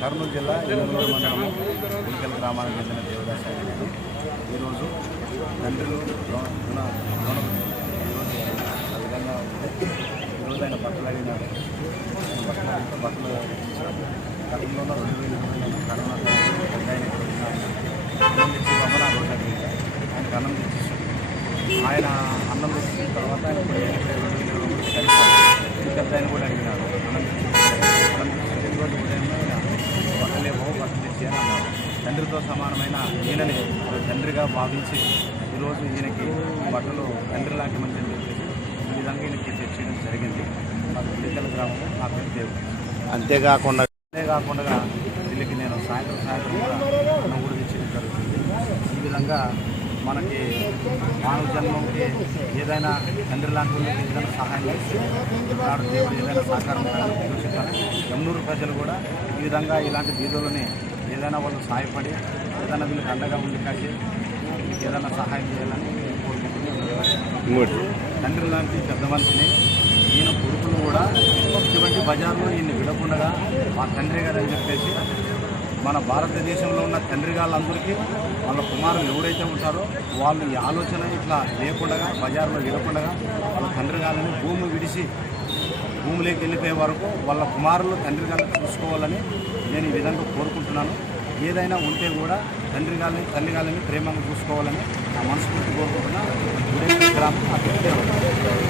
కర్నూలు జిల్లా ఎల్లూరు మండలం ఉలికల్ గ్రామానికి చెందిన దేవదాస్ ఈరోజు తండ్రులు రుణ- రుణ- ఈరోజు ఆ విధంగా ఉంటే ఈరోజు ఆయన బట్టలు అడిగినారు. బట్టలు అడిగితే బట్టలు గతంలో రెండు వేల ఇరవై కరోనా పెద్ద ఆయన ఇక్కడ ఆయన అన్నం తెచ్చిన తర్వాత ఆయన పెద్ద ఆయన కూడా అడిగినారు అన్నం ఉదయం తెచ్చి అని అన్నారు తండ్రితో సమానమైన ఈయనని తండ్రిగా భావించి ఈరోజు ఈయనకి బట్టలు తండ్రి లాంటి మంచి అని చెప్పేసి ఈ విధంగా ఈయనకి తెచ్చేయడం జరిగింది. మాకు పిల్లల గ్రామం నా పేరు దేవుడు. అంతేకాకుండా అంతేకాకుండా వీళ్ళకి నేను సాయంత్రం సాయంత్రం కూడా అన్నం కూడా తెచ్చేయడం జరుగుతుంది. ఈ విధంగా మనకి మానవ జన్మంకి ఏదైనా తండ్రి లాంటి ఏదైనా సహాయం చేస్తే నాడు దేవుడు ఏదైనా సహకారం చూసిస్తారు ఎన్నూరు ప్రజలు కూడా ఈ విధంగా ఇలాంటి బీదులని ఏదైనా వాళ్ళు సహాయపడి ఏదైనా వీళ్ళకి అండగా ఉండి కాసి వీళ్ళకి ఏదైనా సహాయం చేయాలని కోరుకుంటున్నాను. తండ్రి లాంటి పెద్ద మనిషిని ఈయన కొడుకులు కూడా ఇటువంటి బజార్లో ఈయన విడకుండా మా తండ్రి గారు అని చెప్పేసి మన భారతదేశంలో ఉన్న తండ్రి గాళ్ళందరికీ వాళ్ళ కుమారులు ఎవరైతే ఉంటారో వాళ్ళు ఈ ఆలోచన ఇట్లా లేకుండా బజార్లో వినకుండా వాళ్ళ తండ్రి గాళ్ళని భూమి విడిచి భూమిలోకి వెళ్ళిపోయే వరకు వాళ్ళ కుమారులు తండ్రి గారిని చూసుకోవాలని నేను ఈ విధంగా కోరుకుంటున్నాను. ఏదైనా ఉంటే కూడా తండ్రి గారిని తల్లి గారిని ప్రేమను చూసుకోవాలని నా మనస్ఫూర్తి కోరుకుంటున్నా. గ్రామం అక్కడ